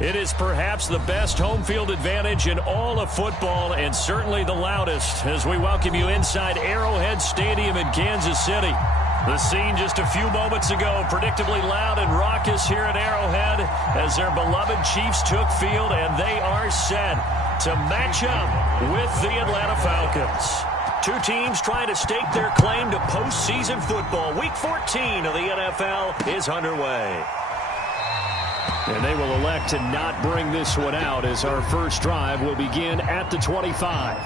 It is perhaps the best home field advantage in all of football, and certainly the loudest, as we welcome you inside Arrowhead Stadium in Kansas City. The scene just a few moments ago, predictably loud and raucous here at Arrowhead as their beloved Chiefs took field, and they are set to match up with the Atlanta Falcons. Two teams trying to stake their claim to postseason football. Week 14 of the NFL is underway. And they will elect to not bring this one out as our first drive will begin at the 25.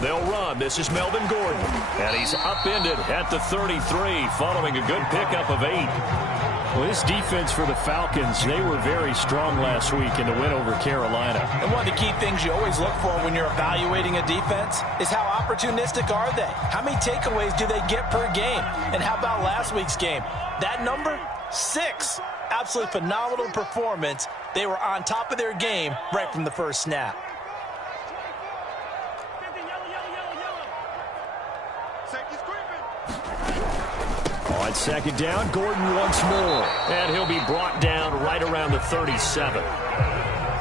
They'll run. This is Melvin Gordon. And he's upended at the 33 following a good pickup of 8. Well, this defense for the Falcons, they were very strong last week in the win over Carolina. And one of the key things you always look for when you're evaluating a defense is how opportunistic are they? How many takeaways do they get per game? And how about last week's game? That number? 6. Absolutely phenomenal performance. They were on top of their game right from the first snap. On second down, Gordon once more. And he'll be brought down right around the 37.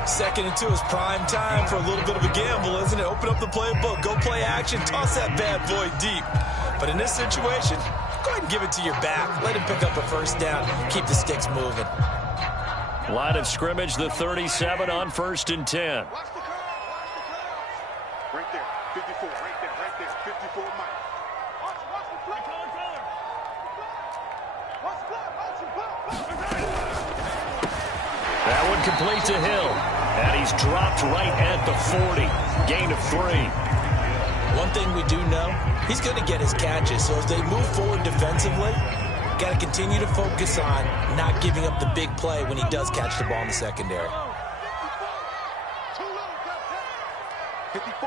Second and 2 is prime time for a little bit of a gamble, isn't it? Open up the playbook, go play action, toss that bad boy deep. But in this situation, go ahead and give it to your back. Let him pick up a first down. Keep the sticks moving. Line of scrimmage, the 37 on 1st and 10. Watch the curl. Right there, 54, right there, 54 Mike. Watch the play. That one complete to Hill. And he's dropped right at the 40. Gain of 3. One thing we do know, he's going to get his catches. So as they move forward defensively, got to continue to focus on not giving up the big play when he does catch the ball in the secondary. 54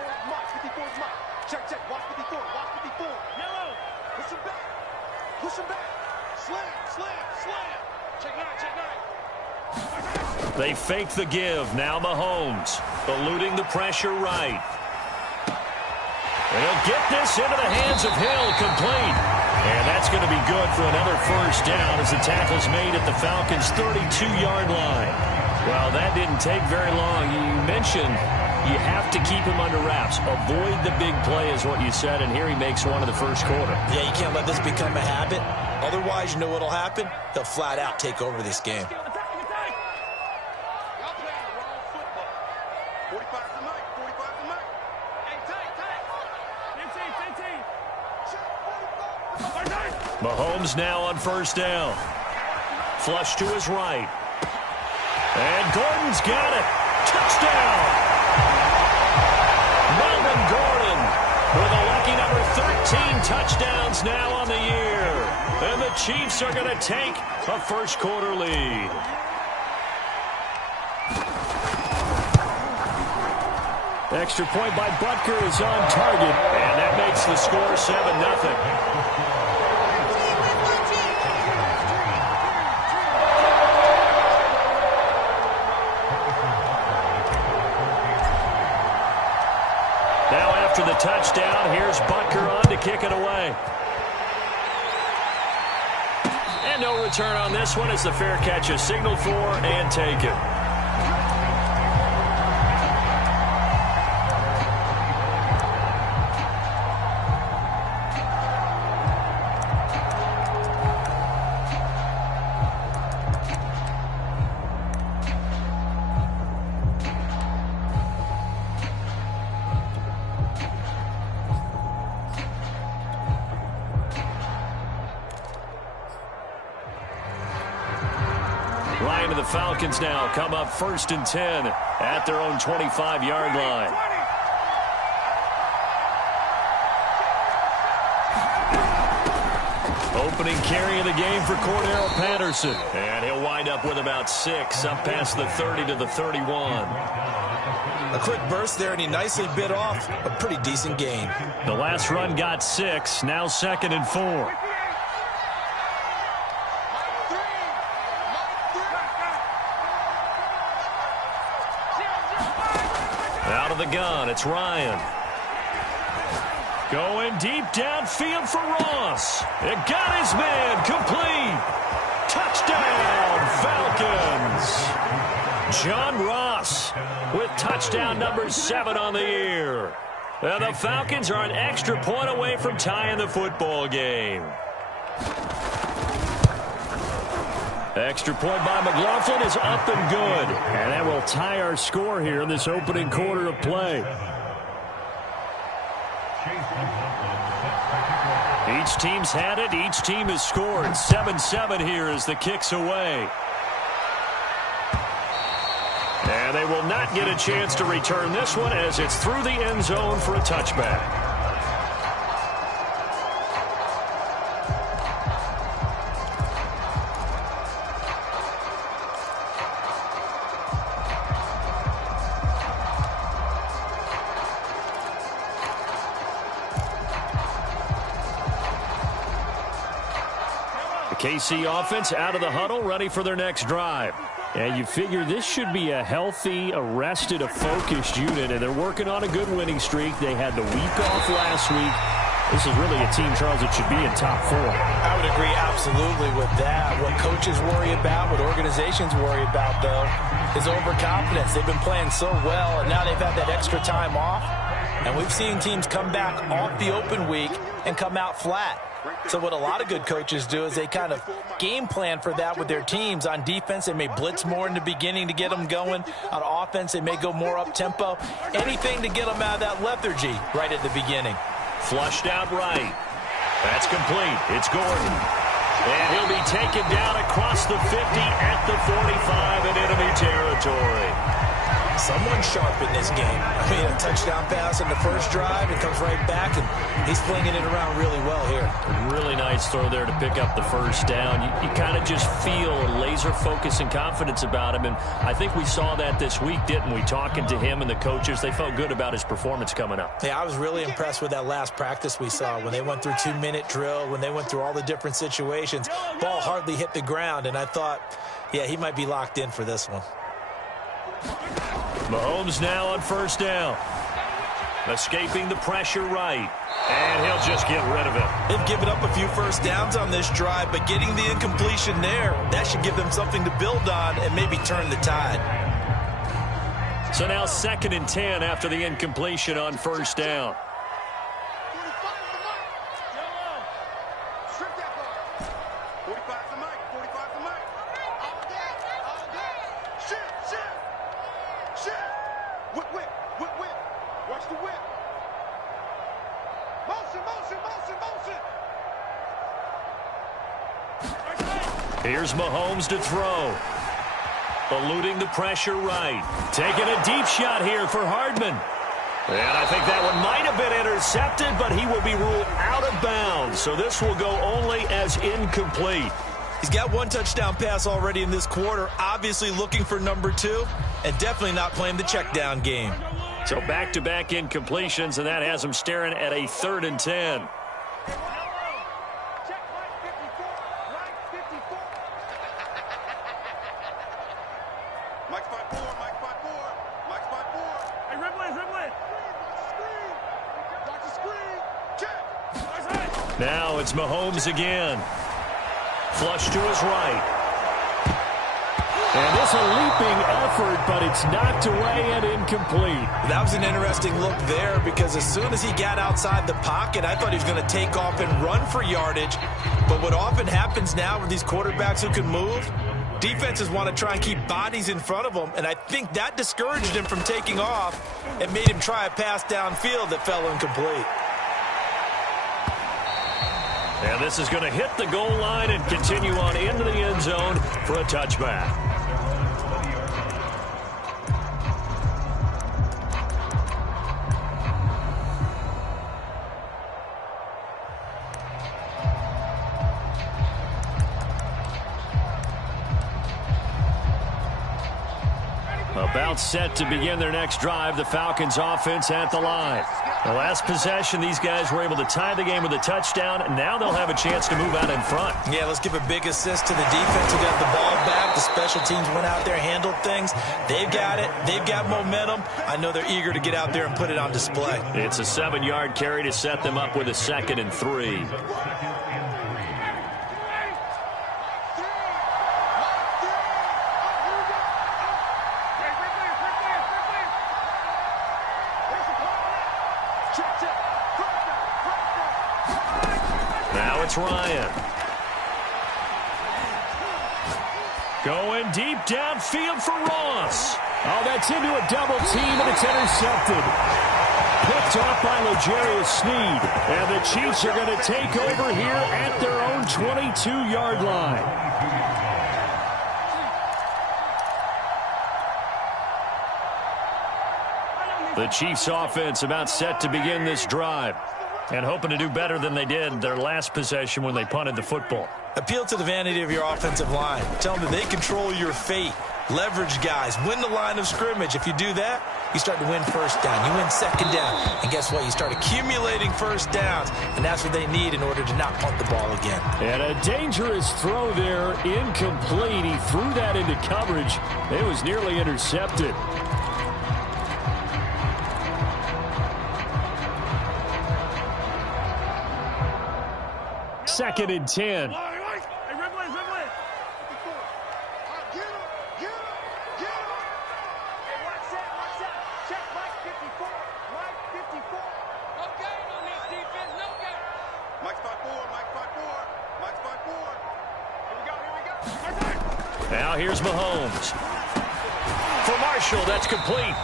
is Mike. 54 is Mike. Check. Watch 54. Watch 54. Yellow. Push him back. Push him back. Slam. Check 9. They fake the give. Now Mahomes eluding the pressure right. They'll get this into the hands of Hill, complete. And that's going to be good for another first down as the tackle's made at the Falcons' 32-yard line. Well, that didn't take very long. You mentioned you have to keep him under wraps. Avoid the big play is what you said, and here he makes one in the first quarter. Yeah, you can't let this become a habit. Otherwise, you know what'll happen? They'll flat out take over this game. Mahomes now on first down. Flush to his right. And Gordon's got it. Touchdown! Melvin Gordon with a lucky number 13 touchdowns now on the year. And the Chiefs are going to take a first quarter lead. Extra point by Butker is on target. And that makes the score 7-0. After the touchdown, here's Butker on to kick it away. And no return on this one as the fair catch is signaled for and taken. and the Falcons now come up 1st and 10 at their own 25-yard line. Opening carry of the game for Cordero Patterson. And he'll wind up with about 6 up past the 30 to the 31. A quick burst there, and he nicely bit off a pretty decent gain. The last run got 6, now 2nd and 4. Out of the gun, it's Ryan. Going deep downfield for Ross. It got his man complete. Touchdown, Falcons. John Ross with touchdown number 7 on the year. And the Falcons are an extra point away from tying the football game. Extra point by McLaughlin is up and good. And that will tie our score here in this opening quarter of play. Each team's had it. Each team has scored. 7-7 here as the kick's away. And they will not get a chance to return this one as it's through the end zone for a touchback. KC offense out of the huddle, ready for their next drive. And you figure this should be a healthy, a rested, a focused unit, and they're working on a good winning streak. They had the week off last week. This is really a team, Charles, that should be in top 4. I would agree absolutely with that. What coaches worry about, what organizations worry about, though, is overconfidence. They've been playing so well, and now they've had that extra time off. And we've seen teams come back off the open week and come out flat. So what a lot of good coaches do is they kind of game plan for that with their teams. On defense, they may blitz more in the beginning to get them going. On offense, they may go more up-tempo. Anything to get them out of that lethargy right at the beginning. Flushed out right. That's complete. It's Gordon. And he'll be taken down across the 50 at the 45 in enemy territory. Someone sharp in this game. I mean, a touchdown pass in the first drive. It comes right back, and he's flinging it around really well here. Really nice throw there to pick up the first down. You kind of just feel a laser focus and confidence about him, and I think we saw that this week, didn't we? Talking to him and the coaches, they felt good about his performance coming up. Yeah, I was really impressed with that last practice we saw when they went through 2-minute drill, when they went through all the different situations. Ball hardly hit the ground, and I thought, yeah, he might be locked in for this one. Mahomes now on first down. Escaping the pressure right. And he'll just get rid of it. They've given up a few first downs on this drive, but getting the incompletion there, that should give them something to build on and maybe turn the tide. So now 2nd and 10 after the incompletion on first down. Here's Mahomes to throw. Eluding the pressure right. Taking a deep shot here for Hardman. And I think that one might have been intercepted, but he will be ruled out of bounds. So this will go only as incomplete. He's got one touchdown pass already in this quarter. Obviously looking for number 2, and definitely not playing the check down game. So back-to-back incompletions, and that has him staring at a 3rd and 10. Now it's Mahomes again. Flush to his right. And this a leaping effort, but it's knocked away and incomplete. That was an interesting look there because as soon as he got outside the pocket, I thought he was going to take off and run for yardage. But what often happens now with these quarterbacks who can move, defenses want to try and keep bodies in front of them, and I think that discouraged him from taking off and made him try a pass downfield that fell incomplete. And this is going to hit the goal line and continue on into the end zone for a touchback. About set to begin their next drive, the Falcons offense at the line. The last possession, these guys were able to tie the game with a touchdown, and now they'll have a chance to move out in front. Yeah, let's give a big assist to the defense who got the ball back. The special teams went out there, handled things. They've got it. They've got momentum. I know they're eager to get out there and put it on display. It's a 7-yard carry to set them up with a 2nd and 3. Now it's Ryan. Going deep downfield for Ross. Oh, that's into a double team, and it's intercepted. Picked off by L'Jarius Sneed. And the Chiefs are going to take over here at their own 22-yard line. The Chiefs offense about set to begin this drive, and hoping to do better than they did their last possession when they punted the football. Appeal to the vanity of your offensive line. Tell them that they control your fate. Leverage guys. Win the line of scrimmage. If you do that, you start to win first down. You win second down. And guess what? You start accumulating first downs. And that's what they need in order to not punt the ball again. And a dangerous throw there. Incomplete. He threw that into coverage. It was nearly intercepted. Second and 10. Now here's Mahomes. For Marshall, that's complete.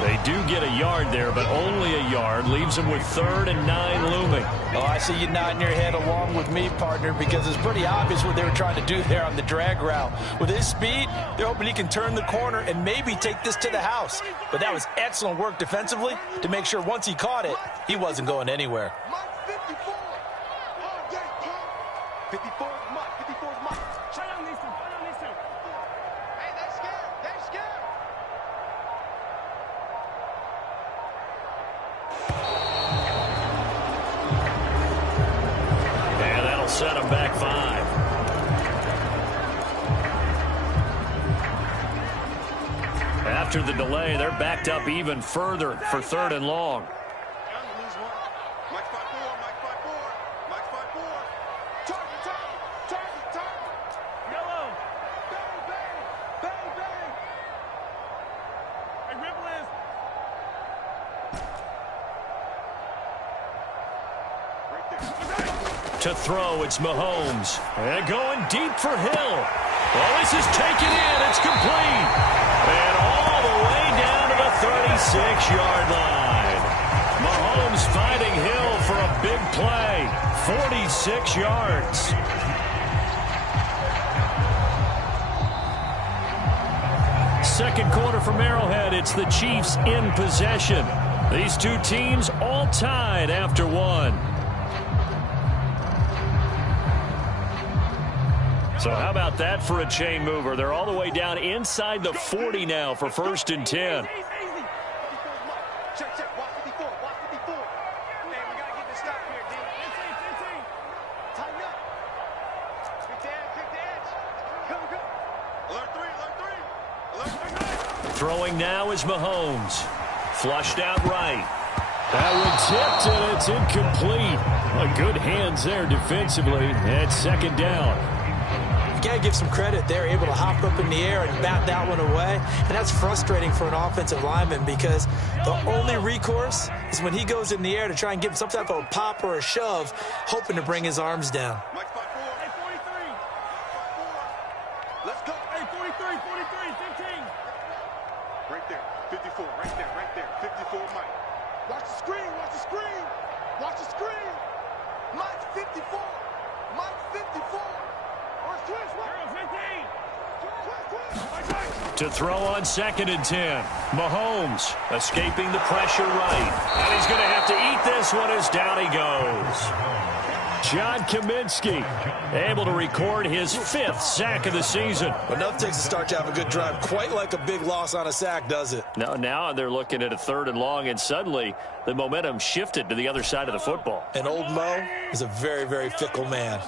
They do get a yard there, but only a yard. Leaves them with 3rd and 9 looming. Oh, I see you nodding your head along with me, partner, because it's pretty obvious what they were trying to do there on the drag route. With his speed, they're hoping he can turn the corner and maybe take this to the house. But that was excellent work defensively to make sure once he caught it, he wasn't going anywhere. 54 is Mike. 54 is Mike. Shut down these two. Shut down these two. Hey, they're scared. They're scared. And that'll set them back 5. After the delay, they're backed up even further for 3rd and long. To throw, it's Mahomes. And going deep for Hill. Well, this is taken in. It's complete. And all the way down to the 36-yard line. Mahomes finding Hill for a big play. 46 yards. Second quarter from Arrowhead. It's the Chiefs in possession. These two teams all tied after one. So how about that for a chain mover? They're all the way down inside the 40 now for 1st and 10. Check, check. Watch 54. Watch 54. Man, we got to get this stop here, D. Tighten up. Kick the edge. Kick the edge. Go, go. Alert 3. Alert 3. Alert 3. Throwing now is Mahomes. Flushed out right. That one tipped, and it's incomplete. Well, good hands there defensively. And 2nd down. Got to give some credit. They're able to hop up in the air and bat that one away. And that's frustrating for an offensive lineman because the only recourse is when he goes in the air to try and give some type of a pop or a shove, hoping to bring his arms down. Mike 5-4. Hey, 43. 5-4. Let's go. Hey, 43, 43, 15. Right there. 54. Right there. Right there. 54, Mike. Watch the screen. Watch the screen. Watch the screen. Mike 54. Mike 54. To throw on 2nd and 10. Mahomes escaping the pressure right. And he's going to have to eat this one as down he goes. John Kaminsky, able to record his 5th sack of the season. But enough takes to start to have a good drive. Quite like a big loss on a sack, does it? Now they're looking at a 3rd and long, and suddenly the momentum shifted to the other side of the football. And old Mo is a very, very fickle man.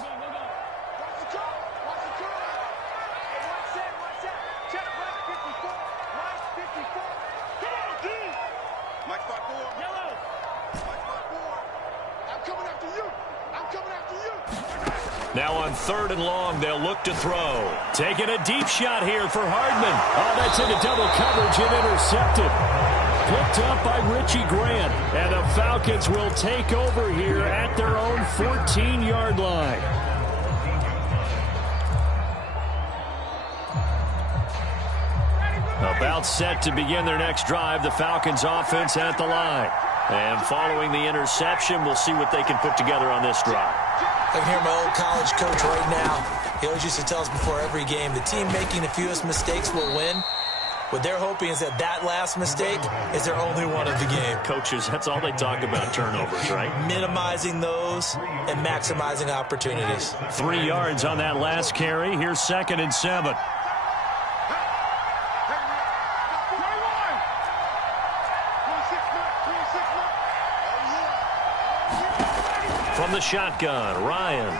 Now on 3rd and long, they'll look to throw. Taking a deep shot here for Hardman. Oh, that's into double coverage and intercepted. Picked up by Richie Grant. And the Falcons will take over here at their own 14-yard line. About set to begin their next drive, the Falcons offense at the line. And following the interception, we'll see what they can put together on this drive. I can hear my old college coach right now. He always used to tell us before every game, the team making the fewest mistakes will win. What they're hoping is that last mistake is their only one of the game. Coaches, that's all they talk about, turnovers, right? Minimizing those and maximizing opportunities. 3 yards on that last carry. Here's 2nd and 7. From the shotgun, Ryan.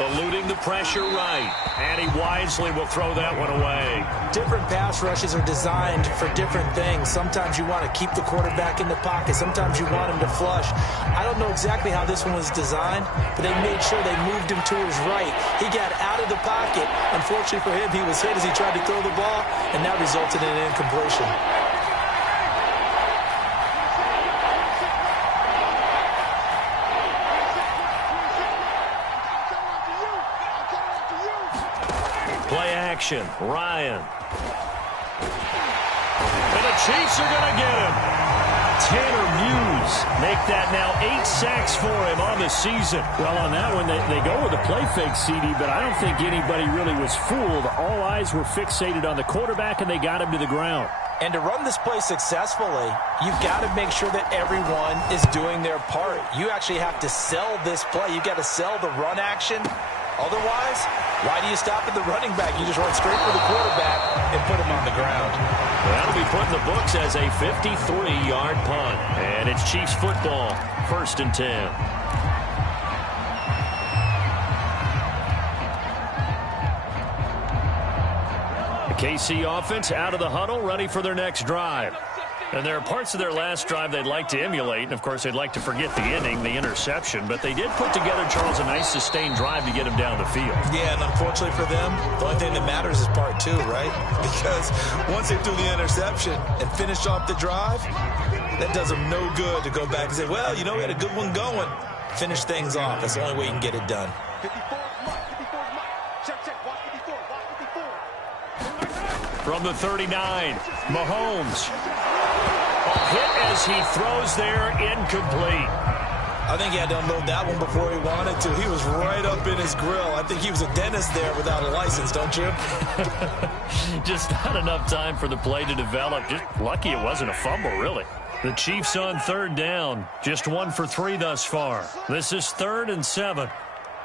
Eluding the pressure right. And he wisely will throw that one away. Different pass rushes are designed for different things. Sometimes you want to keep the quarterback in the pocket. Sometimes you want him to flush. I don't know exactly how this one was designed, but they made sure they moved him to his right. He got out of the pocket. Unfortunately for him, he was hit as he tried to throw the ball, and that resulted in an incompletion. Play action, Ryan. And the Chiefs are going to get him. Tanner Muse make that now 8 sacks for him on the season. Well, on that one, they go with a play fake, CD, but I don't think anybody really was fooled. All eyes were fixated on the quarterback, and they got him to the ground. And to run this play successfully, you've got to make sure that everyone is doing their part. You actually have to sell this play. You've got to sell the run action. Otherwise, why do you stop at the running back? You just run straight for the quarterback and put him on the ground. That'll be put in the books as a 53-yard punt. And it's Chiefs football, 1st and 10. The KC offense out of the huddle, ready for their next drive. And there are parts of their last drive they'd like to emulate. And, of course, they'd like to forget the ending, the interception. But they did put together, Charles, a nice sustained drive to get him down the field. Yeah, and unfortunately for them, the only thing that matters is part 2, right? Because once they threw the interception and finished off the drive, that does them no good to go back and say, well, you know, we had a good one going. Finish things off. That's the only way you can get it done. 54 mark. Check. Watch 54. From the 39, Mahomes. A hit as he throws there, incomplete. I think he had to unload that one before he wanted to. He was right up in his grill. I think he was a dentist there without a license, don't you? Just not enough time for the play to develop. Just lucky it wasn't a fumble, really. The Chiefs on 3rd down. Just 1 for 3 thus far. This is 3rd and 7.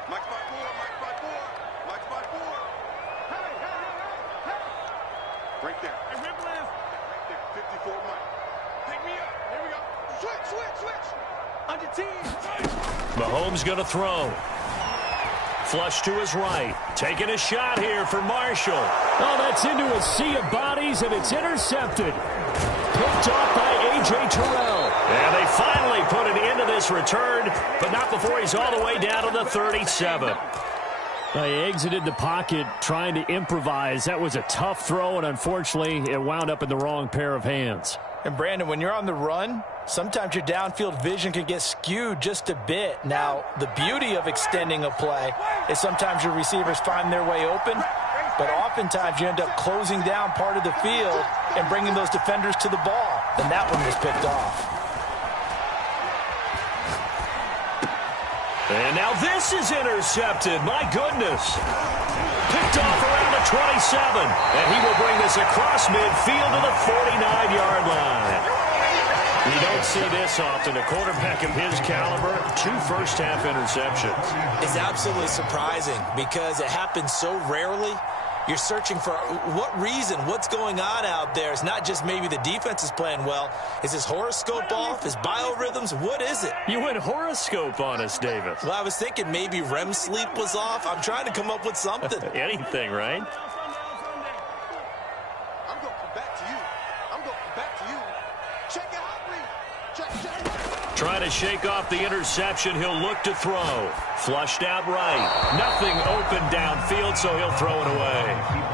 Mike by 4. Hey. Right there. Hey, rip left. Right there. 54 Mike. Pick me up. Here we go. Switch. Under team. Mahomes going to throw. Flush to his right. Taking a shot here for Marshall. Oh, that's into a sea of bodies, and it's intercepted. Picked off by A.J. Terrell. And they finally put an end to this return, but not before he's all the way down to the 37. He exited the pocket trying to improvise. That was a tough throw, and unfortunately, it wound up in the wrong pair of hands. And, Brandon, when you're on the run, sometimes your downfield vision can get skewed just a bit. Now, the beauty of extending a play is sometimes your receivers find their way open, but oftentimes you end up closing down part of the field and bringing those defenders to the ball. And that one was picked off. And now this is intercepted. My goodness. Picked off around the 27. And he will bring this across midfield to the 49-yard line. You don't don't see this often. A quarterback of his caliber, 2 first-half interceptions. It's absolutely surprising because it happens so rarely. You're searching for what reason, what's going on out there. It's not just maybe the defense is playing well. Is his horoscope off? His biorhythms? What is it? You went horoscope on us, Davis. Well, I was thinking maybe REM sleep was off. I'm trying to come up with something. Anything, right? I'm going to come back to you. I'm going to come back to you. Check it out, Reed. Check. Trying to shake off the interception. He'll look to throw. Flushed out right. Nothing open downfield, so he'll throw it away.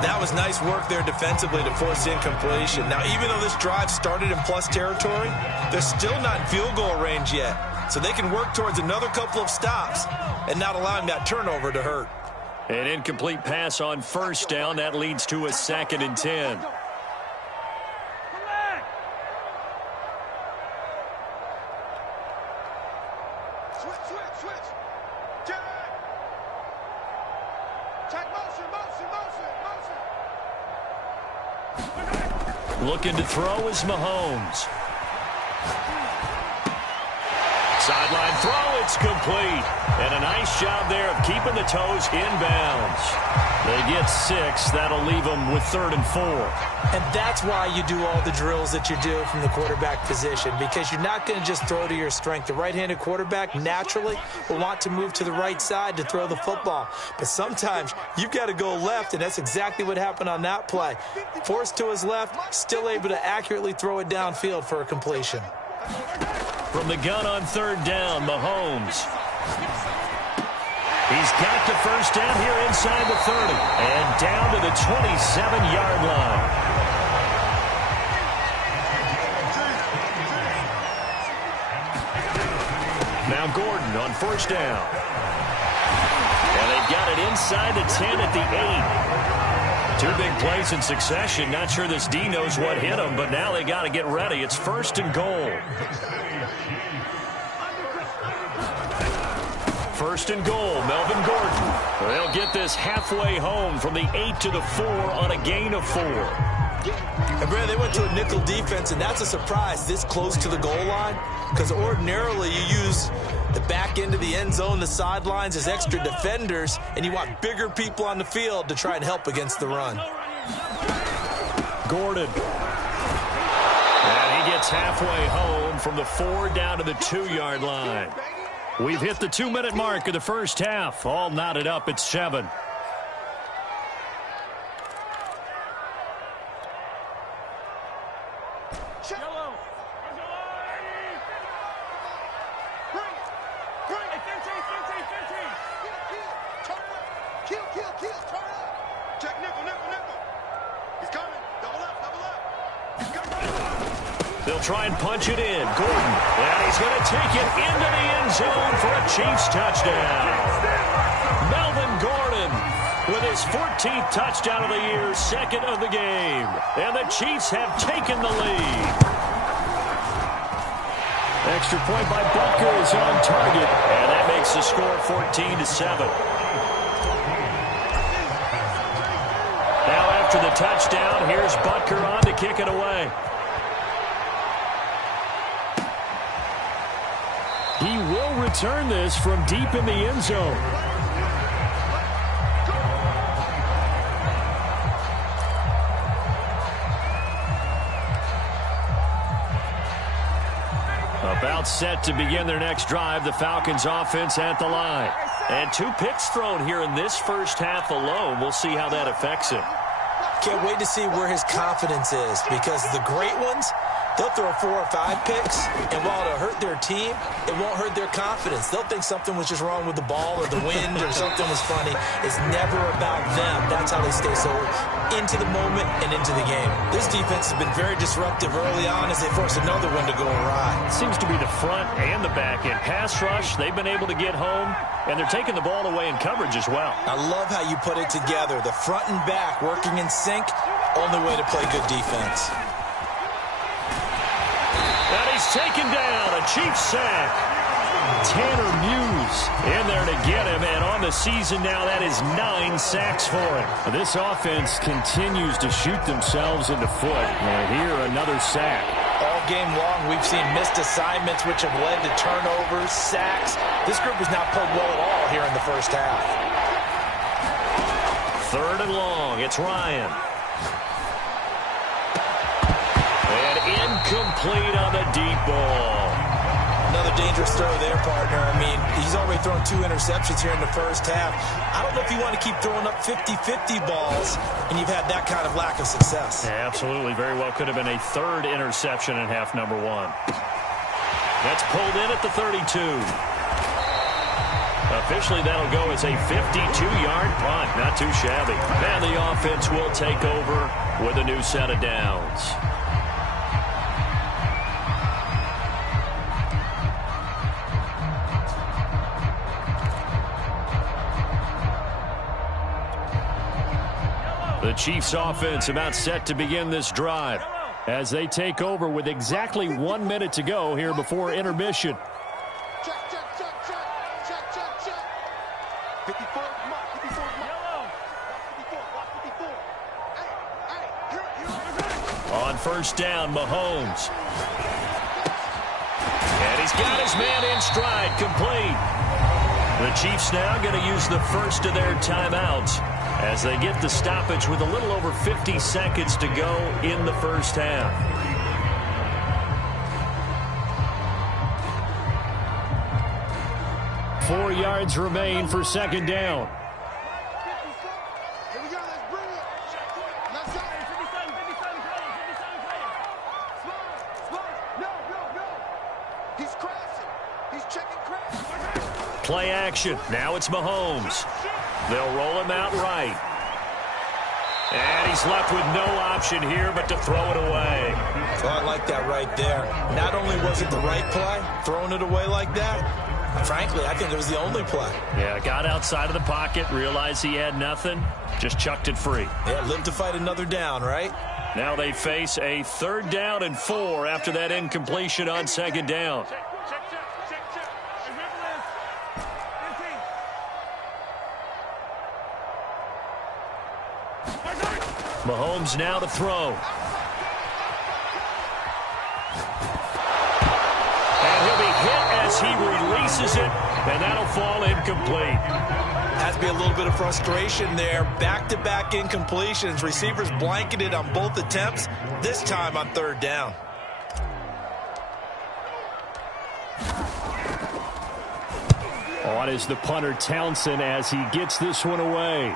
That was nice work there defensively to force incompletion. Now, even though this drive started in plus territory, they're still not in field goal range yet. So they can work towards another couple of stops and not allowing that turnover to hurt. An incomplete pass on first down. That leads to a 2nd and 10. Switch. Check motion. Looking to throw is Mahomes. Sideline throw, it's complete. And a nice job there of keeping the toes inbounds. They get 6. That'll leave them with 3rd and 4. And that's why you do all the drills that you do from the quarterback position, because you're not going to just throw to your strength. The right-handed quarterback naturally will want to move to the right side to throw the football. But sometimes you've got to go left, and that's exactly what happened on that play. Forced to his left, still able to accurately throw it downfield for a completion. From the gun on 3rd down, Mahomes. He's got the first down here inside the 30 and down to the 27-yard line. Now Gordon on first down. And they've got it inside the 10 at the 8. 2 big plays in succession. Not sure this D knows what hit him, but now they got to get ready. It's 1st and goal. 1st and goal, Melvin Gordon. They'll get this halfway home from the 8 to the 4 on a gain of 4. And Brad, they went to a nickel defense, and that's a surprise this close to the goal line, because ordinarily you use the back end of the end zone, the sidelines as extra defenders, and you want bigger people on the field to try and help against the run. Gordon. And he gets halfway home from the 4 down to the 2-yard line. We've hit the 2-minute mark of the first half. All knotted up at 7. Check nickel. He's coming. Double up. They'll try and punch it in. Gordon. And he's going to take it into the end zone for a Chiefs touchdown. Melvin Gordon with his 14th touchdown of the year, 2nd of the game. And the Chiefs have taken the lead. Extra point by Butker is on target. And that makes the score 14-7. Now after the touchdown, here's Butker on to kick it away. He will return this from deep in the end zone. About set to begin their next drive, the Falcons offense at the line. And 2 picks thrown here in this first half alone. We'll see how that affects him. Can't wait to see where his confidence is, because the great ones, they'll throw 4 or 5 picks, and while it'll hurt their team, it won't hurt their confidence. They'll think something was just wrong with the ball or the wind or something was funny. It's never about them. That's how they stay so into the moment and into the game. This defense has been very disruptive early on as they force another one to go awry. Seems to be the front and the back end. Pass rush, they've been able to get home, and they're taking the ball away in coverage as well. I love how you put it together. The front and back working in sync, only way to play good defense. And he's taken down, a Chiefs sack. Tanner Muse in there to get him, and on the season now, that is 9 sacks for him. This offense continues to shoot themselves in the foot, and here another sack. All game long, we've seen missed assignments which have led to turnovers, sacks. This group has not played well at all here in the first half. 3rd and long. It's Ryan. And incomplete on the deep ball. Another dangerous throw there, partner. I mean, he's already thrown 2 interceptions here in the first half. I don't know if you want to keep throwing up 50-50 balls, and you've had that kind of lack of success. Yeah, absolutely. Very well could have been a 3rd interception in half number 1. That's pulled in at the 32. Officially, that'll go as a 52-yard punt. Not too shabby. And the offense will take over with a new set of downs. The Chiefs offense about set to begin this drive as they take over with exactly 1 minute to go here before intermission. Check, check, check, check, check, check, check. 54, mark, 54, mark. 54, mark, 54. Hey, On first down, Mahomes. And he's got his man in stride, complete. The Chiefs now going to use the first of their timeouts as they get the stoppage with a little over 50 seconds to go in the first half. Four yards remain for second down. here we go, let's bring it. Let's go. 57, 57 Slow. No. He's crashing. He's checking crash. Play action. Now it's Mahomes. They'll roll him out right. And he's left with no option here but to throw it away. Oh, I like that right there. Not only was it the right play, throwing it away like that, frankly, I think it was the only play. Yeah, got outside of the pocket, realized he had nothing, just chucked it free. Yeah, live to fight another down, right? Now they face a 3rd down and 4 after that incompletion on second down. Check. Remember this. 15. Mahomes now to throw. And he'll be hit as he releases it, and that'll fall incomplete. Has to be a little bit of frustration there. Back-to-back incompletions. Receivers blanketed on both attempts, this time on 3rd down. On is the punter Townsend as he gets this one away.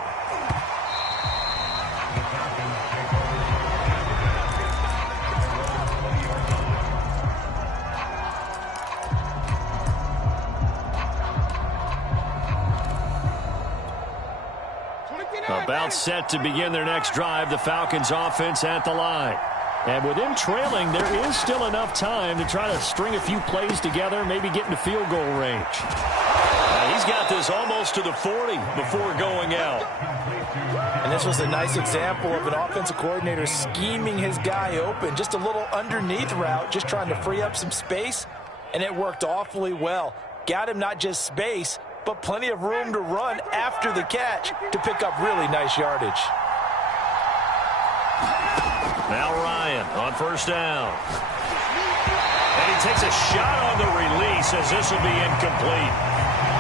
About set to begin their next drive, the Falcons offense at the line. And with them trailing, there is still enough time to try to string a few plays together, maybe get into field goal range. He's got this almost to the 40 before going out. And this was a nice example of an offensive coordinator scheming his guy open. Just a little underneath route, just trying to free up some space, and it worked awfully well. Got him not just space, but plenty of room to run after the catch to pick up really nice yardage. Now Ryan on first down. And he takes a shot on the release as this will be incomplete.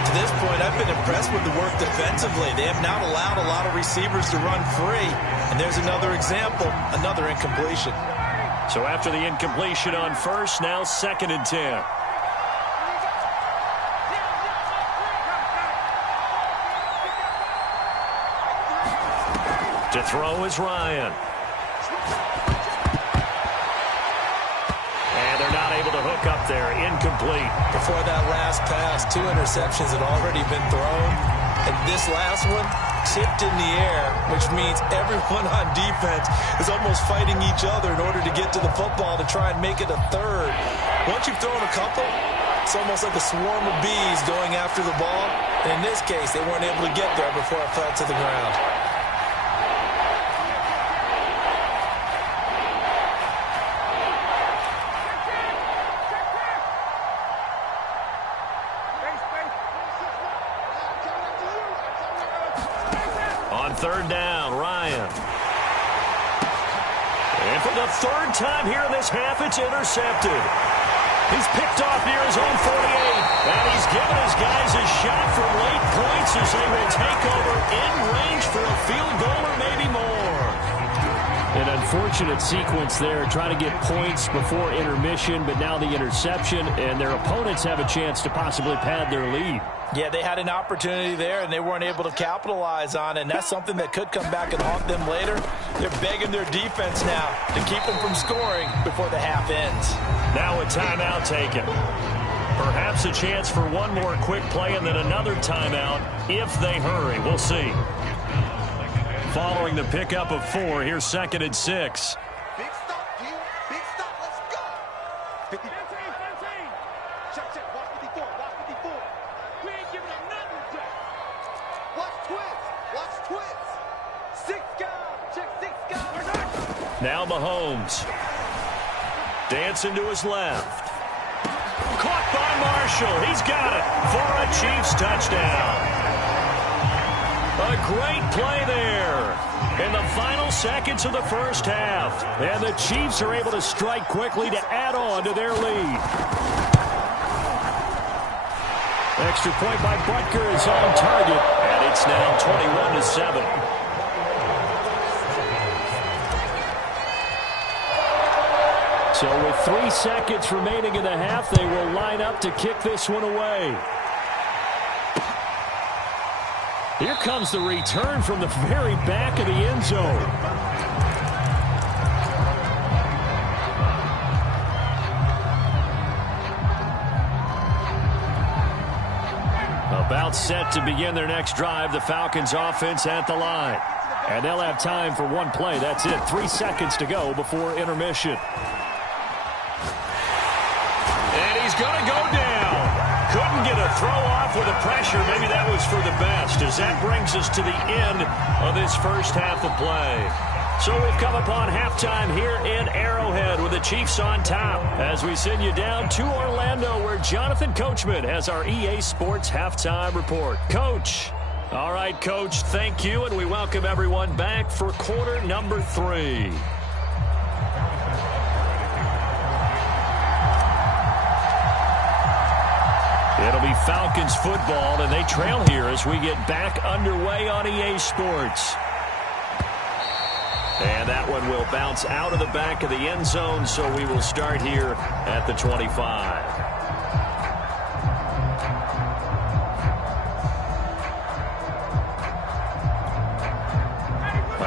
To this point, I've been impressed with the work defensively. They have not allowed a lot of receivers to run free. And there's another example, another incompletion. So after the incompletion on first, now 2nd and 10. To throw is Ryan. And they're not able to hook up there. Incomplete. Before that last pass, 2 interceptions had already been thrown. And this last one tipped in the air, which means everyone on defense is almost fighting each other in order to get to the football to try and make it a 3rd. Once you've thrown a couple, it's almost like a swarm of bees going after the ball. And in this case, they weren't able to get there before it fell to the ground. On 3rd down, Ryan. And for the third time here in this half, it's intercepted. He's picked off near his own 48, and he's given his guys a shot for late points as they will take over in range for a field goal or maybe more. An unfortunate sequence there, trying to get points before intermission, but now the interception, and their opponents have a chance to possibly pad their lead. Yeah, they had an opportunity there, and they weren't able to capitalize on it, and that's something that could come back and haunt them later. They're begging their defense now to keep them from scoring before the half ends. Now a timeout taken. Perhaps a chance for one more quick play and then another timeout if they hurry. We'll see. Following the pickup of 4, here's 2nd and 6. Big stop, G. Big stop. Let's go. 15. Check. Watch 54. Watch 54. We ain't giving up nothing, Jack. Watch twist. 6 guys. Check 6 guys. Now Mahomes. Dancing to his left. Caught by Marshall. He's got it for a Chiefs touchdown. A great play there in the final seconds of the first half. And the Chiefs are able to strike quickly to add on to their lead. Extra point by Butker is on target. And it's now 21-7. So with 3 seconds remaining in the half, they will line up to kick this one away. Here comes the return from the very back of the end zone. About set to begin their next drive, the Falcons offense at the line. And they'll have time for one play. That's it. 3 seconds to go before intermission. And he's going to go down. Couldn't get a throw off with the pressure. Maybe that was for the best, as that brings us to the end of this first half of play. So we've come upon halftime here in Arrowhead with the Chiefs on top as we send you down to Orlando, where Jonathan Coachman has our EA Sports halftime report. Coach. All right, Coach, thank you, and we welcome everyone back for quarter number 3. It'll be Falcons football, and they trail here as we get back underway on EA Sports. And that one will bounce out of the back of the end zone, so we will start here at the 25.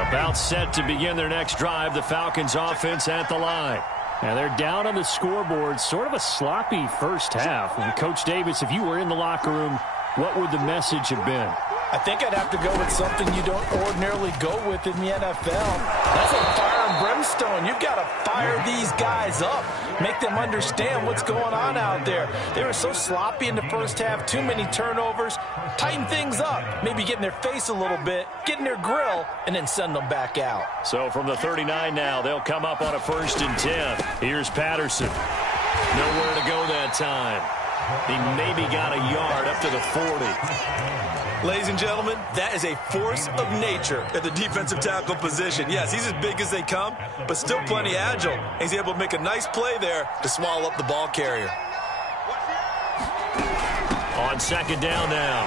About set to begin their next drive, the Falcons offense at the line. And they're down on the scoreboard, sort of a sloppy first half. And Coach Davis, if you were in the locker room, what would the message have been? I think I'd have to go with something you don't ordinarily go with in the NFL. That's like fire and brimstone. You've got to fire these guys up, make them understand what's going on out there. They were so sloppy in the first half, too many turnovers. Tighten things up, maybe get in their face a little bit, get in their grill, and then send them back out. So from the 39 now, they'll come up on a 1st and 10. Here's Patterson. Nowhere to go that time. He maybe got a yard up to the 40. Ladies and gentlemen, that is a force of nature at the defensive tackle position. Yes, he's as big as they come, but still plenty agile. He's able to make a nice play there to swallow up the ball carrier. On 2nd down now,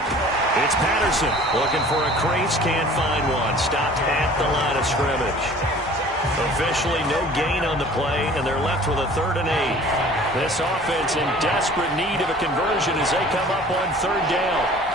it's Patterson looking for a crease, can't find one. Stopped at the line of scrimmage. Officially no gain on the play, and they're left with a 3rd and 8. This offense in desperate need of a conversion as they come up on 3rd down.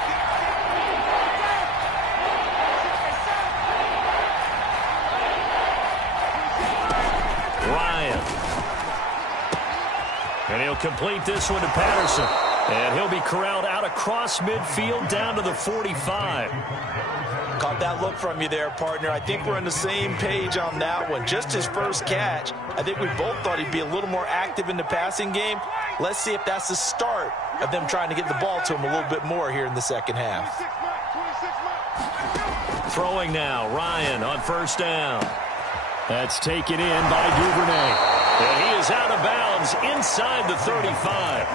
And he'll complete this one to Patterson. And he'll be corralled out across midfield down to the 45. Caught that look from you there, partner. I think we're on the same page on that one. Just his first catch. I think we both thought he'd be a little more active in the passing game. Let's see if that's the start of them trying to get the ball to him a little bit more here in the second half. Throwing now, Ryan on 1st down. That's taken in by Duvernay. And he is out of bounds inside the 35.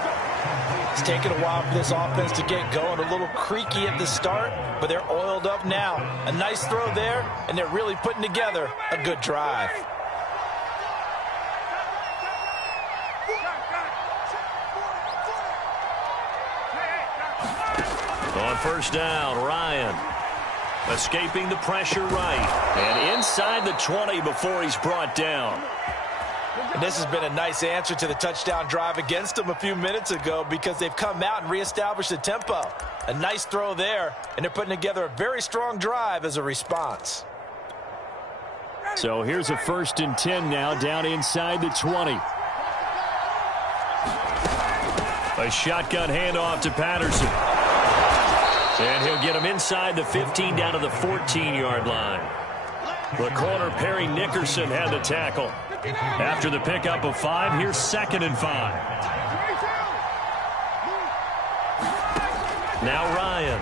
It's taken a while for this offense to get going. A little creaky at the start, but they're oiled up now. A nice throw there, and they're really putting together a good drive. On first down, Ryan. Escaping the pressure right. And inside the 20 before he's brought down. And this has been a nice answer to the touchdown drive against them a few minutes ago because they've come out and reestablished the tempo. A nice throw there, and they're putting together a very strong drive as a response. So here's a 1st and 10 now, down inside the 20. A shotgun handoff to Patterson. And he'll get him inside the 15 down to the 14-yard line. The corner, Perry Nickerson, had the tackle. After the pickup of 5, here's 2nd and 5. Now Ryan.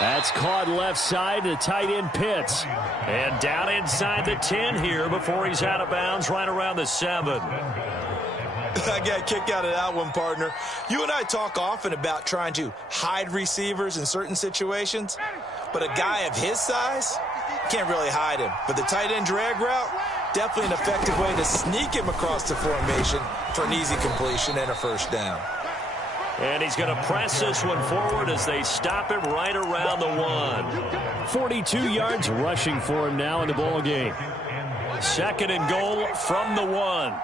That's caught left side to tight end Pitts. And down inside the 10 here before he's out of bounds right around the 7. I got a kick out of that one, partner. You and I talk often about trying to hide receivers in certain situations, but a guy of his size can't really hide him. But the tight end drag route, definitely an effective way to sneak him across the formation for an easy completion and a 1st down. And he's going to press this one forward as they stop him right around the 1. 42 yards rushing for him now in the ball game. 2nd and goal from the 1.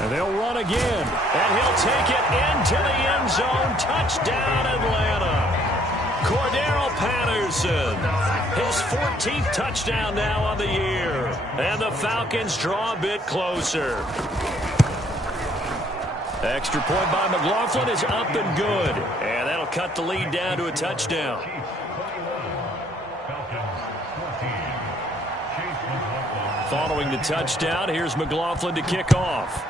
And they'll run again. And he'll take it into the end zone. Touchdown, Atlanta. Cordero Patterson. His 14th touchdown now on the year. And the Falcons draw a bit closer. Extra point by McLaughlin is up and good. And that'll cut the lead down to a touchdown. Following the touchdown, here's McLaughlin to kick off.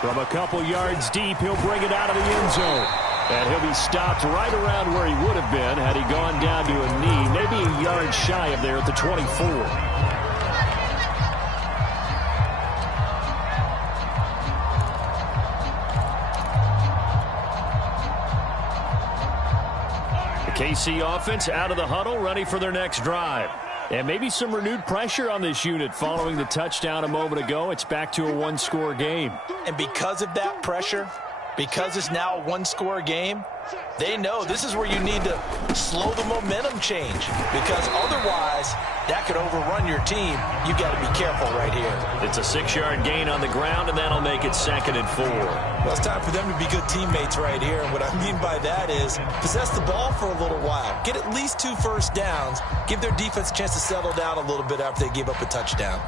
From a couple yards deep, he'll bring it out of the end zone. And he'll be stopped right around where he would have been had he gone down to a knee, maybe a yard shy of there at the 24. The KC offense out of the huddle, ready for their next drive. And maybe some renewed pressure on this unit following the touchdown a moment ago. It's back to a 1-score game. And because of that pressure, because it's now a 1-score game, they know this is where you need to slow the momentum change. Because otherwise, that could overrun your team. You got to be careful right here. It's a 6-yard gain on the ground, and that'll make it 2nd and 4. Well, it's time for them to be good teammates right here. And what I mean by that is possess the ball for a little while. Get at least 2 first downs. Give their defense a chance to settle down a little bit after they give up a touchdown.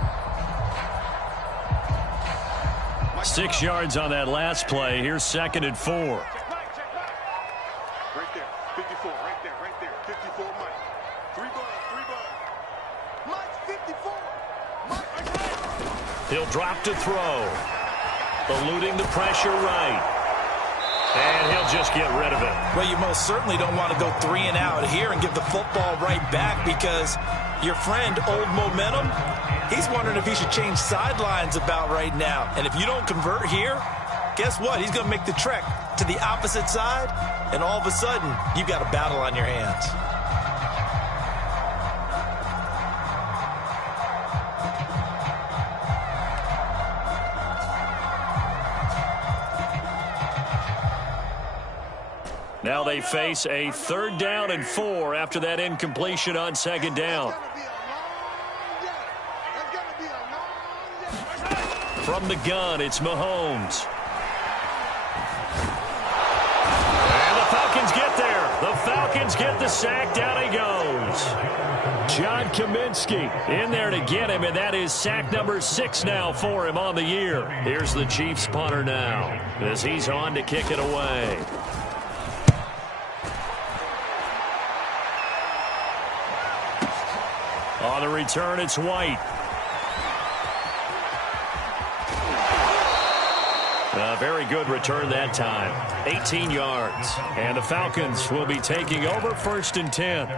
6 yards on that last play. Here's 2nd and 4. Right there, 54, right there, 54, Mike. 3 balls. Mike, 54. Mike. He'll drop to throw. Eluding the pressure right. And he'll just get rid of it. Well, you most certainly don't want to go 3 and out here and give the football right back because your friend, Old Momentum, he's wondering if he should change sidelines about right now. And if you don't convert here, guess what? He's going to make the trek to the opposite side, and all of a sudden, you've got a battle on your hands. Now they face a 3rd down and 4 after that incompletion on 2nd down. From the gun, it's Mahomes. And the Falcons get there. The Falcons get the sack. Down he goes. John Kaminsky In there to get him, and that is sack number 6 now for him on the year. Here's the Chiefs punter now as he's on to kick it away. On the return, it's White. A very good return that time. 18 yards. And the Falcons will be taking over 1st and 10.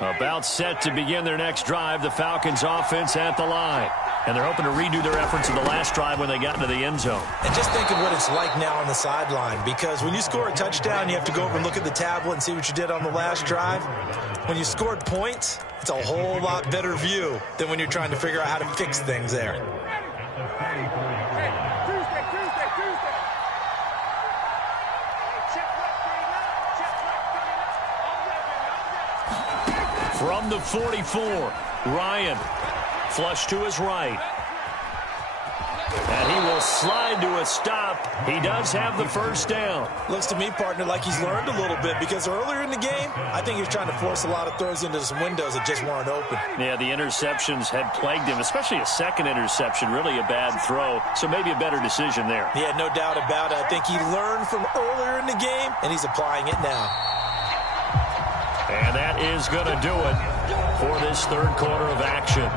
A About set to begin their next drive, the Falcons offense at the line. And they're hoping to redo their efforts in the last drive when they got into the end zone. And just think of what it's like now on the sideline, because when you score a touchdown, you have to go over and look at the tablet and see what you did on the last drive. When you scored points, it's a whole lot better view than when you're trying to figure out how to fix things there. From the 44, Ryan. Flush to his right. And he will slide to a stop. He does have the first down. Looks to me, partner, like he's learned a little bit, because earlier in the game, I think he was trying to force a lot of throws into some windows that just weren't open. Yeah, the interceptions had plagued him, especially a second interception, really a bad throw. So maybe a better decision there. Yeah, no doubt about it. I think he learned from earlier in the game, and he's applying it now. And that is going to do it for this third quarter of action.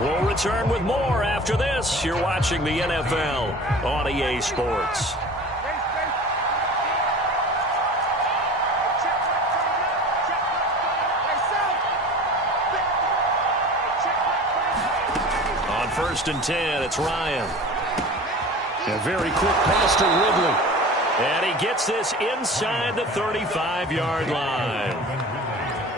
We'll return with more after this. You're watching the NFL on EA Sports. On 1st and 10, it's Ryan. A very quick pass to Ridley. And he gets this inside the 35-yard line.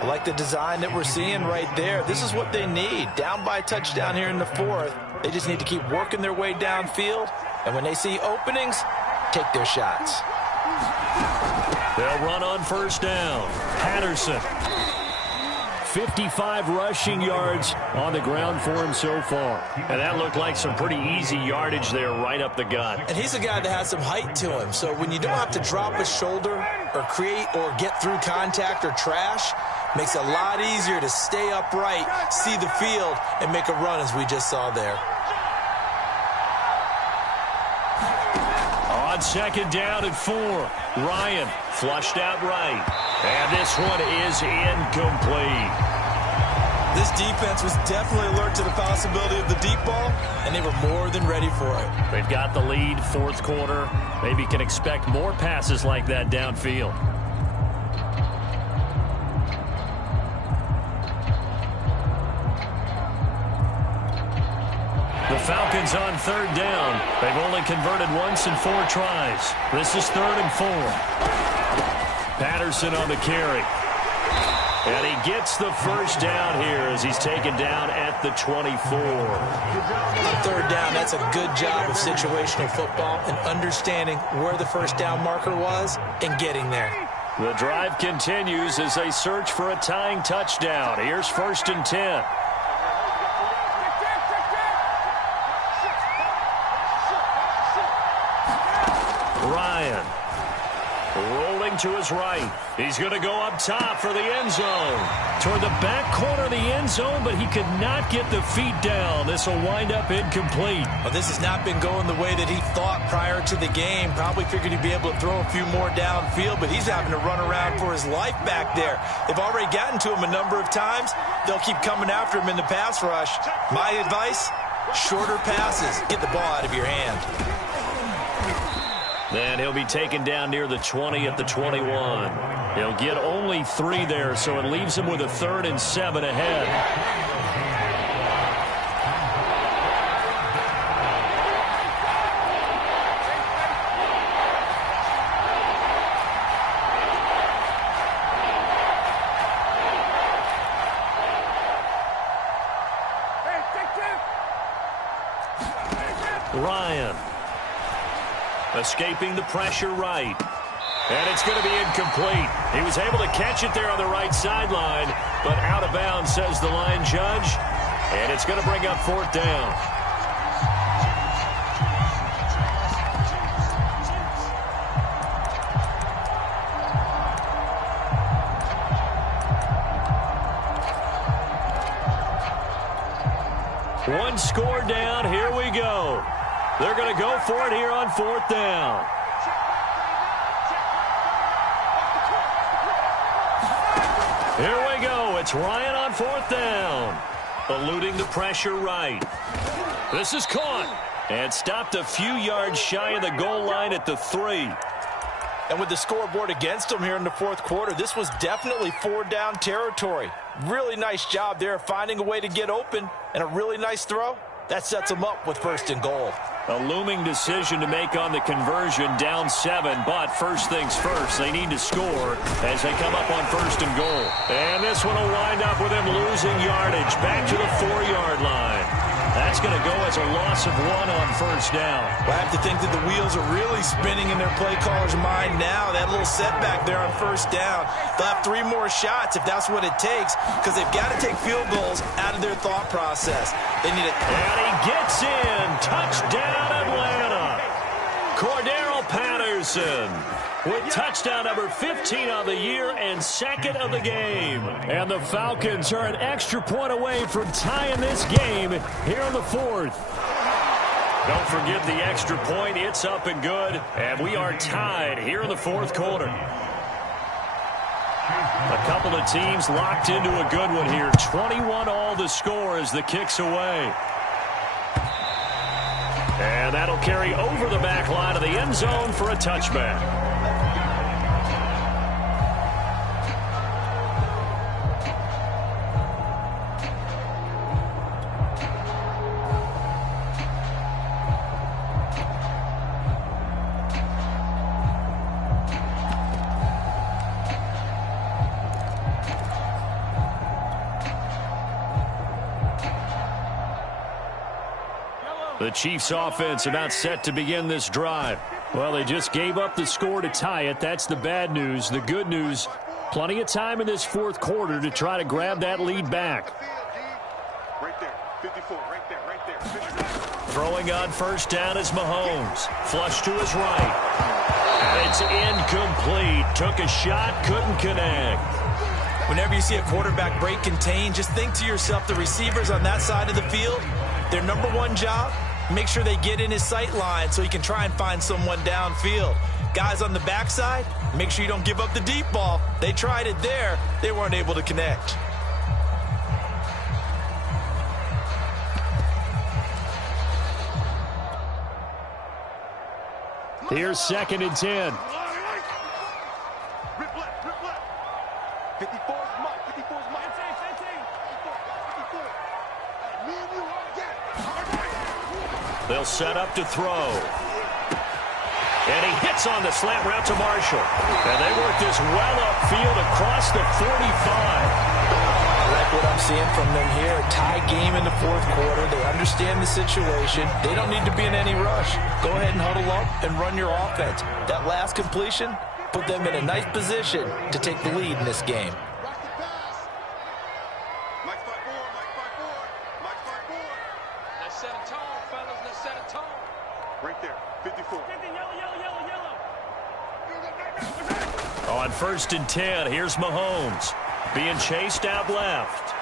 I like the design that we're seeing right there. This is what they need. Down by a touchdown here in the fourth. They just need to keep working their way downfield. And when they see openings, take their shots. They'll run on 1st down. Patterson. 55 rushing yards on the ground for him so far. And that looked like some pretty easy yardage there right up the gut. And he's a guy that has some height to him. So when you don't have to drop a shoulder or create or get through contact or trash, makes it a lot easier to stay upright, see the field, and make a run as we just saw there. On 2nd down and 4, Ryan flushed out right. And this one is incomplete. This defense was definitely alert to the possibility of the deep ball, and they were more than ready for it. They've got the lead, 4th quarter. Maybe can expect more passes like that downfield. The Falcons on 3rd down. They've only converted once in 4 tries. This is 3rd and 4. Patterson on the carry. And he gets the first down here as he's taken down at the 24. On 3rd down, that's a good job of situational football and understanding where the first down marker was and getting there. The drive continues as they search for a tying touchdown. Here's 1st and 10. Ryan rolling to his right. He's going to go up top for the end zone. Toward the back corner of the end zone, but he could not get the feet down. This will wind up incomplete. Well, this has not been going the way that he thought prior to the game. Probably figured he'd be able to throw a few more downfield, but he's having to run around for his life back there. They've already gotten to him a number of times. They'll keep coming after him in the pass rush. My advice, shorter passes. Get the ball out of your hand. Then he'll be taken down near the 20 at the 21. He'll get only 3 there, so it leaves him with a 3rd and 7 ahead. Ryan. Escaping the pressure right. And it's going to be incomplete. He was able to catch it there on the right sideline, but out of bounds, says the line judge. And it's going to bring up 4th down. One score down. Here we go. They're going to go for it here on 4th down. Here we go. It's Ryan on 4th down. Eluding the pressure right. This is caught. And stopped a few yards shy of the goal line at the 3. And with the scoreboard against them here in the fourth quarter, this was definitely 4-down territory. Really nice job there finding a way to get open, and a really nice throw. That sets them up with first and goal. A looming decision to make on the conversion, down 7, but first things first, they need to score as they come up on first and goal. And this one will wind up with them losing yardage, back to the 4-yard line. That's going to go as a loss of 1 on first down. Well, I have to think that the wheels are really spinning in their play caller's mind now. That little setback there on first down. They'll have 3 more shots if that's what it takes, because they've got to take field goals out of their thought process. They need it. And he gets in. Touchdown, Atlanta. Cordero Patterson with touchdown number 15 on the year and second of the game. And the Falcons are an extra point away from tying this game here in the fourth. Don't forget the extra point. It's up and good. And we are tied here in the fourth quarter. A couple of teams locked into a good one here. 21 all the score as the kick's away. And that'll carry over the back line of the end zone for a touchback. The Chiefs offense about set to begin this drive. Well, they just gave up the score to tie it. That's the bad news. The good news, plenty of time in this fourth quarter to try to grab that lead back. Right there, 54, right there, right there. 54. Throwing on first down is Mahomes. Flush to his right. And it's incomplete. Took a shot, couldn't connect. Whenever you see a quarterback break contain, just think to yourself, the receivers on that side of the field, their number one job, make sure they get in his sight line so he can try and find someone downfield. Guys on the backside, make sure you don't give up the deep ball. They tried it there. They weren't able to connect. Here's 2nd and 10. Rip left, rip left. 54 is Mike, 54 is Mike. 54. Me and you hard again. They'll set up to throw. And he hits on the slant route to Marshall. And they work this well upfield across the 45. I like what I'm seeing from them here. A tie game in the fourth quarter. They understand the situation. They don't need to be in any rush. Go ahead and huddle up and run your offense. That last completion put them in a nice position to take the lead in this game. Mike 5-4, Mike 5-4, Mike 5-4. Let's set a tone, fellas. Let's set a tone. Right there, 54. On 1st and 10, here's Mahomes. Being chased out left.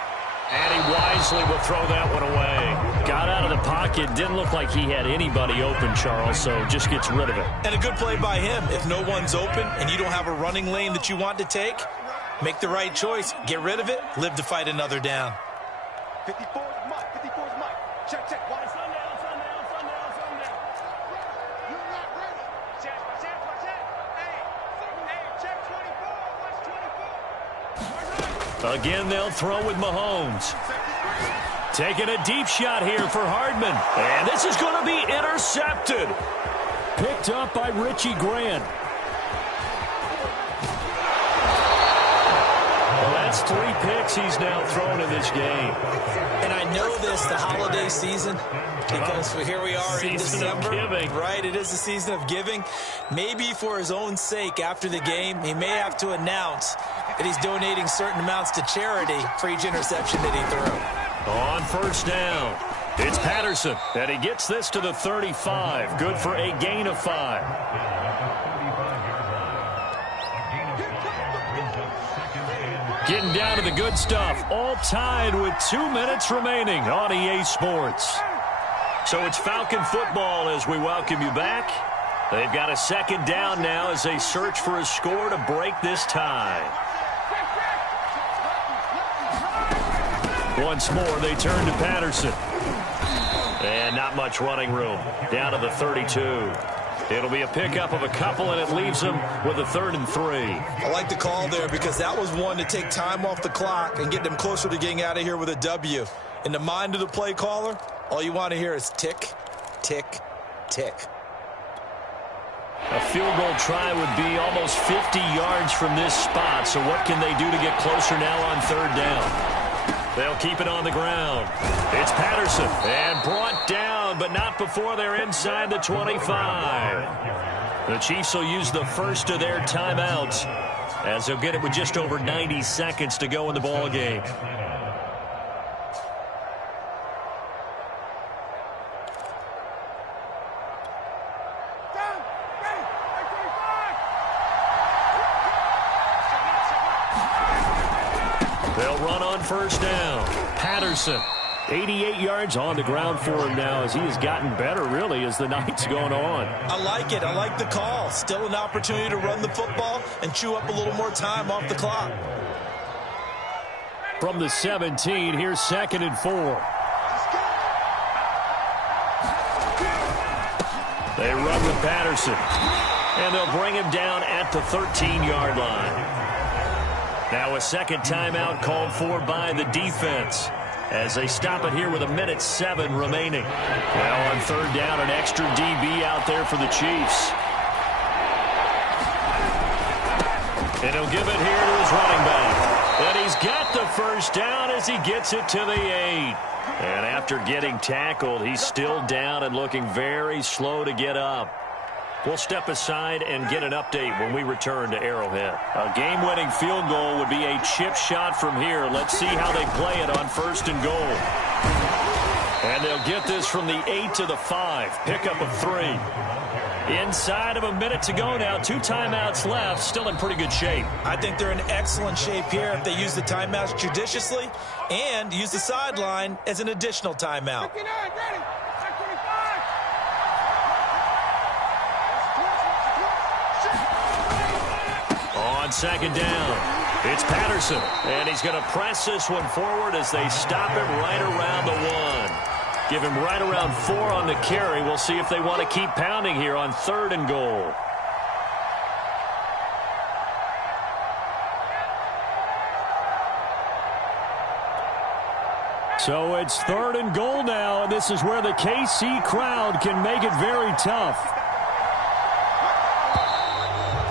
And he wisely will throw that one away. Got out of the pocket. Didn't look like he had anybody open, Charles, so just gets rid of it. And a good play by him. If no one's open and you don't have a running lane that you want to take, make the right choice. Get rid of it. Live to fight another down. 54 is Mike, 54 is Mike. Check, check. Watch sundown. You're not ready. Check. Hey, check 24. Watch 24. Again, they'll throw with Mahomes. Taking a deep shot here for Hardman. And this is going to be intercepted. Picked up by Richie Grant. Well, that's 3 picks he's now thrown in this game. And I know this, the holiday season, because here we are in December. Right, it is the season of giving. Maybe for his own sake after the game, he may have to announce that he's donating certain amounts to charity for each interception that he threw. On 1st down, it's Patterson, and he gets this to the 35. Good for a gain of 5. Getting down to the good stuff, all tied with 2 minutes remaining on EA Sports. So it's Falcon football as we welcome you back. They've got a 2nd down now as they search for a score to break this tie. Once more, they turn to Patterson. And not much running room. Down to the 32. It'll be a pickup of a couple, and it leaves them with a 3rd and 3. I like the call there because that was one to take time off the clock and get them closer to getting out of here with a W. In the mind of the play caller, all you want to hear is tick, tick, tick. A field goal try would be almost 50 yards from this spot, so what can they do to get closer now on 3rd down? They'll keep it on the ground. It's Patterson, and brought down, but not before they're inside the 25. The Chiefs will use the first of their timeouts, as they'll get it with just over 90 seconds to go in the ball game. They'll run on 1st down. Patterson, 88 yards on the ground for him now as he has gotten better, really, as the night's going on. I like it. I like the call. Still an opportunity to run the football and chew up a little more time off the clock. From the 17, here's 2nd and 4. They run with Patterson, and they'll bring him down at the 13-yard line. Now a second timeout called for by the defense as they stop it here with 1:07 remaining. Now on 3rd down, an extra DB out there for the Chiefs. And he'll give it here to his running back. And he's got the 1st down as he gets it to the 8. And after getting tackled, he's still down and looking very slow to get up. We'll step aside and get an update when we return to Arrowhead. A game-winning field goal would be a chip shot from here. Let's see how they play it on 1st and goal. And they'll get this from the 8 to the 5. Pickup of 3. Inside of a minute to go now. 2 timeouts left. Still in pretty good shape. I think they're in excellent shape here if they use the timeouts judiciously and use the sideline as an additional timeout. On 2nd down, it's Patterson, and he's going to press this one forward as they stop him right around the 1. Give him right around 4 on the carry. We'll see if they want to keep pounding here on 3rd and goal. So it's 3rd and goal now, and this is where the KC crowd can make it very tough.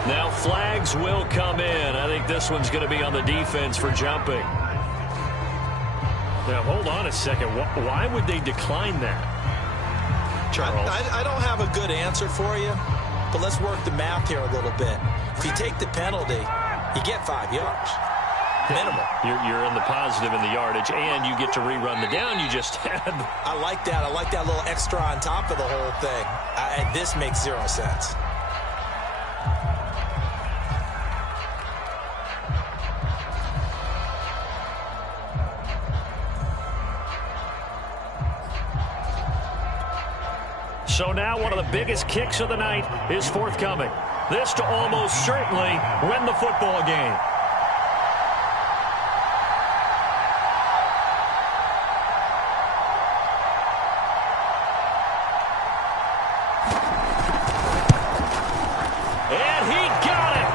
Now flags will come in. I think this one's going to be on the defense for jumping. Now, hold on a second. Why would they decline that, Charles? I don't have a good answer for you, but let's work the math here a little bit. If you take the penalty, you get 5 yards. Minimum. You're in the positive in the yardage, and you get to rerun the down you just had. I like that. I like that little extra on top of the whole thing. This makes 0 sense. So now one of the biggest kicks of the night is forthcoming. This to almost certainly win the football game. And he got it.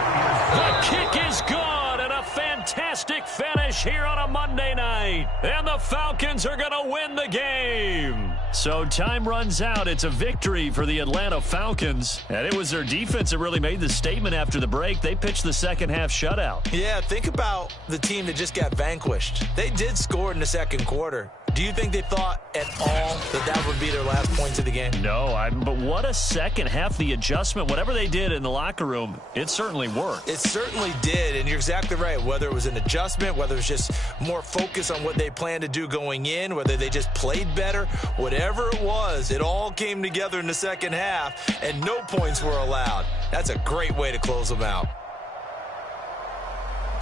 The kick is good, and a fantastic finish here on a Monday night. And the Falcons are going to win the game. So time runs out. It's a victory for the Atlanta Falcons. And it was their defense that really made the statement after the break. They pitched the second-half shutout. Yeah, think about the team that just got vanquished. They did score in the 2nd quarter. Do you think they thought at all that that would be their last points of the game? No, but what a second half. The adjustment, whatever they did in the locker room, it certainly worked. It certainly did, and you're exactly right. Whether it was an adjustment, whether it was just more focus on what they planned to do going in, whether they just played better, whatever it was, it all came together in the second half, and no points were allowed. That's a great way to close them out.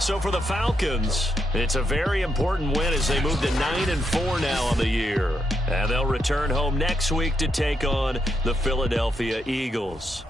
So for the Falcons, it's a very important win as they move to 9-4 now on the year. And they'll return home next week to take on the Philadelphia Eagles.